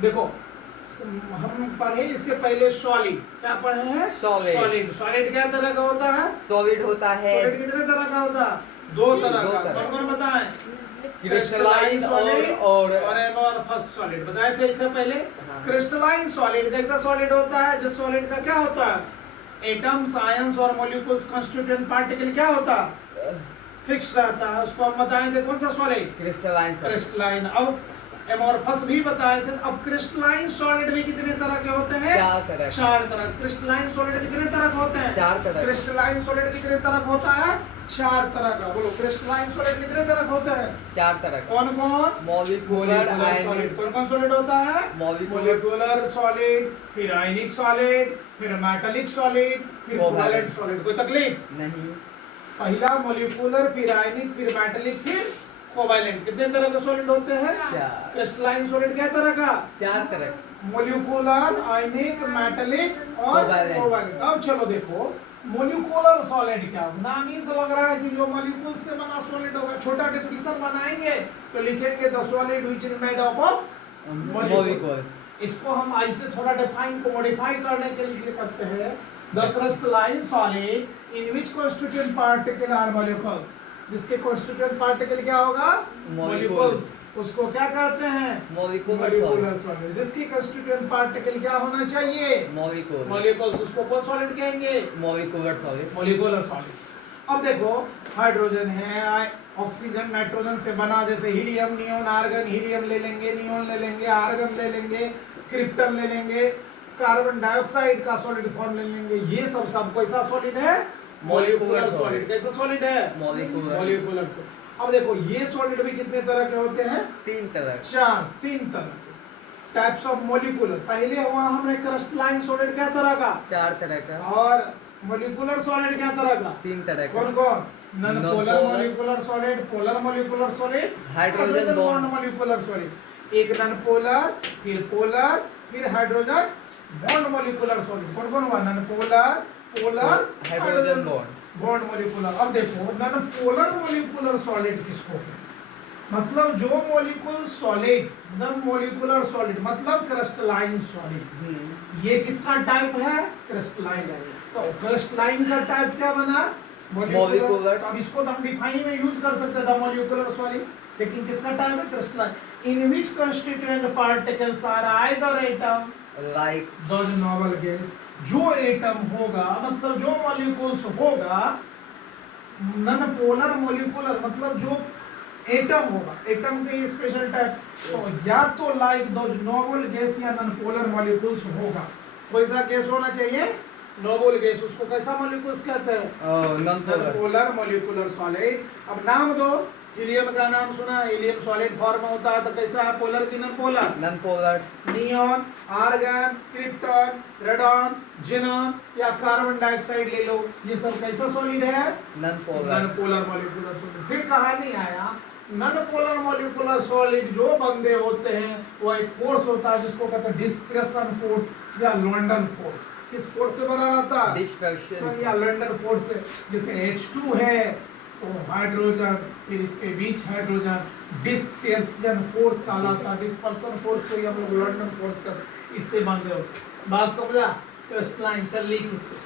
देखो हम पढ़े इससे पहले सॉलिड, क्या पढ़े हैं? सॉलिड। सॉलिड क्या तरह का होता है? सॉलिड होता है। सॉलिड कितने तरह का होता है? दो तरह का। कौन कौन बताएं? क्रिस्टलाइन सॉलिड और एमोरफस सॉलिड बताए थे इससे पहले। क्रिस्टलाइन सॉलिड कैसा सॉलिड होता है? जिस सॉलिड का क्या होता है? एटम्स, आयंस और मॉलिक्यूल्स कांस्टिट्यूएंट पार्टिकल क्या होता है? फिक्स रहता है। उसको हम बताएंगे कौन सा सॉलिड? क्रिस्टलाइन। अब एमोरफस भी बताए थे। अब क्रिस्टलाइन सॉलिड भी कितने तरह के होते हैं? चार तरह। क्रिस्टलाइन सॉलिड कितने तरह के होते हैं? चार तरह। क्रिस्टलाइन सॉलिड कितने तरह का होता है? चार तरह का। बोलो क्रिस्टलाइन सॉलिड कितने तरह का होता है? चार तरह। कौन कौन? मॉलिक्यूलर, आयनिक। कौन कौन सॉलिड होता है? मॉलिक्यूलर सॉलिड, फिर आयनिक सॉलिड, फिर मेटालिक सॉलिड, फिर कोवैलेंट सॉलिड। कोई तकलीफ नहीं? पहला मॉलिक्यूलर, फिर आयनिक, फिर मेटालिक, फिर कोवैलेंट। कितने तरह के सॉलिड होते हैं? क्रिस्टलाइन सॉलिड क्या तरह का? चार तरह। मॉलिक्यूलर, आयनिक, मेटालिक और कोवैलेंट। अब चलो देखो मॉलिक्यूलर सॉलिड क्या, नाम ही से लग रहा है कि जो मॉलिक्यूल से बना सॉलिड होगा। छोटा डेफिनेशन बनाएंगे तो लिखेंगे the solid which is made up of molecules. इसको हम ऐसे थोड़ा डिफाइन को मॉडिफाई करने के लिए करते हैं the crystalline solid in which constituent particle are molecules. जिसके कांस्टिट्यूएंट पार्टिकल क्या होगा? मॉलिक्यूल्स। उसको क्या कहते हैं? Molecular solid. जिसकी कांस्टिट्यूएंट पार्टिकल क्या होना चाहिए? मॉलिक्यूल्स। उसको कौन सॉलिड कहेंगे? Molecular solid. अब देखो हाइड्रोजन है, ऑक्सीजन नाइट्रोजन से बना, जैसे हीलियम, नियोन, आर्गन। हीलियम ले लेंगे, नियोन ले लेंगे, आर्गन ले लेंगे, क्रिप्टन ले लेंगे, कार्बन डाइऑक्साइड का सॉलिड फॉर्म ले लेंगे। ये सब कैसा सॉलिड है? Molecular solid. कैसा सॉलिड है? Molecular solid. अब देखो ये सॉलिड भी कितने तरह के होते हैं? तीन तरह के टाइप्स ऑफ मॉलिक्यूलर। पहले हुआ हमने क्रिस्टलाइन सॉलिड क्या तरह का? चार तरह का। और मॉलिक्यूलर सॉलिड क्या तरह का? तीन तरह का। कौन कौन? Non polar molecular solid, polar molecular solid, hydrogen bond molecular solid. एक नॉन पोलर, फिर पोलर, फिर हाइड्रोजन बॉन्ड मॉलिक्यूलर सॉलिड। कौन कौन हुआ? Non polar, polar, hydrogen bond molecular. अब देखो नॉन पोलर मॉलिक्यूलर सॉलिड किसको है? मतलब जो molecule solid, non molecular solid मतलब क्रिस्टलाइन सॉलिड। ये किसका टाइप है? क्रिस्टलाइन। तो क्रिस्टलाइन का टाइप क्या बना? मॉलिक्यूलर। अब इसको हम डिफाइन में यूज कर सकते थे मॉलिक्यूलर सॉलिड, लेकिन किसका टाइप है? Crystalline. In which constituent particles are either atom like those noble gas. जो एटम होगा मतलब जो मॉलिक्यूल्स होगा, नॉन पोलर मॉलिक्यूलर मतलब जो एटम होगा, एटम के स्पेशल टाइप, तो या तो लाइक दोज नोबल गैस या नॉन पोलर मॉलिक्यूल्स होगा। कोई सा गैस होना चाहिए नोबल गैस। उसको कैसा मॉलिक्यूल्स कहते हैं? Non polar molecular solid. अब नाम दो। हीलियम का नाम सुना? हीलियम सॉलिड फॉर्म होता है तो कैसा है? पोलर की non polar? Neon, argon, krypton, radon, xenon या कार्बन डाइऑक्साइड ले लो। ये सब कैसा सॉलिड है? Non polar molecular solid. फिर कहानी आया नॉन पोलर मॉलिक्यूलर सॉलिड जो बंदे होते हैं वो एक फोर्स होता है जिसको कहते हैं डिस्पर्शन फोर्स या लंडन फोर्स। किस फोर्स से बना रहता है? डिस्पर्शन या लंडन फोर्स से। जैसे H2 है तो हाइड्रोजन, फिर इसके बीच हाइड्रोजन, डिस्पर्शन फोर्स कहलाता है। डिस्पर्शन फोर्स को हम लोग लंडन फोर्स कर इससे बंदे होते। बात समझा? क्रिस्टलाइन। चल लिख इसको।